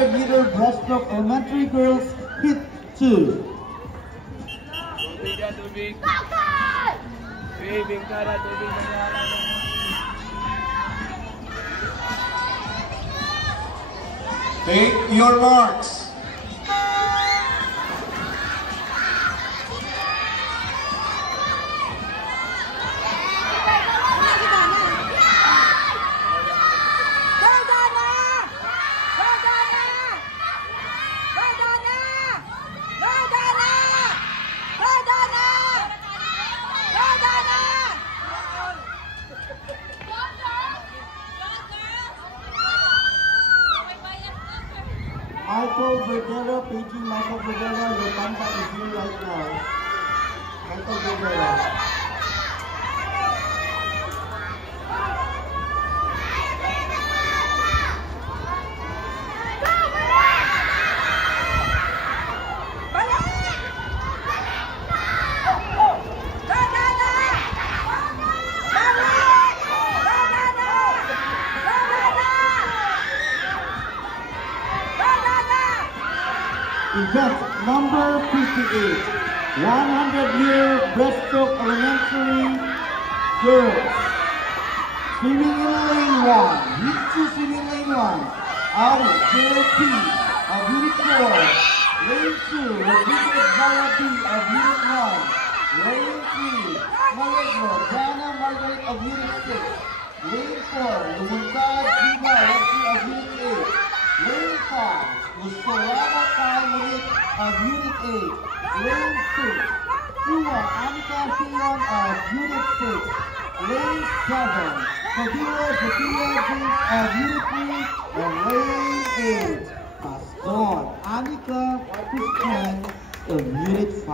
100-meter breaststroke elementary girls hit 2. Take your marks. Michael Verdera, paging Michael Verdera, your banda is here right now. Michael Verdera. Event number 58, 100-meter breaststroke elementary girls. Swimming in lane 1, heat 2 swimming lane 1. Out of JP of unit 4. Lane 2, repeated Zara B of unit 1. Lane 3, Malegno, Diana Margaret of unit 6. Lane 4, Lumuntad Diva of unit 8. Lane 5, Mustorama Kaimunit of Unit 8. Lane 6, Suwa Anika Siwan of Unit 6. Lane 7, Fabio Sophia James of Unit 3. And Lane 8, Pastor Anika Christian of Unit 5.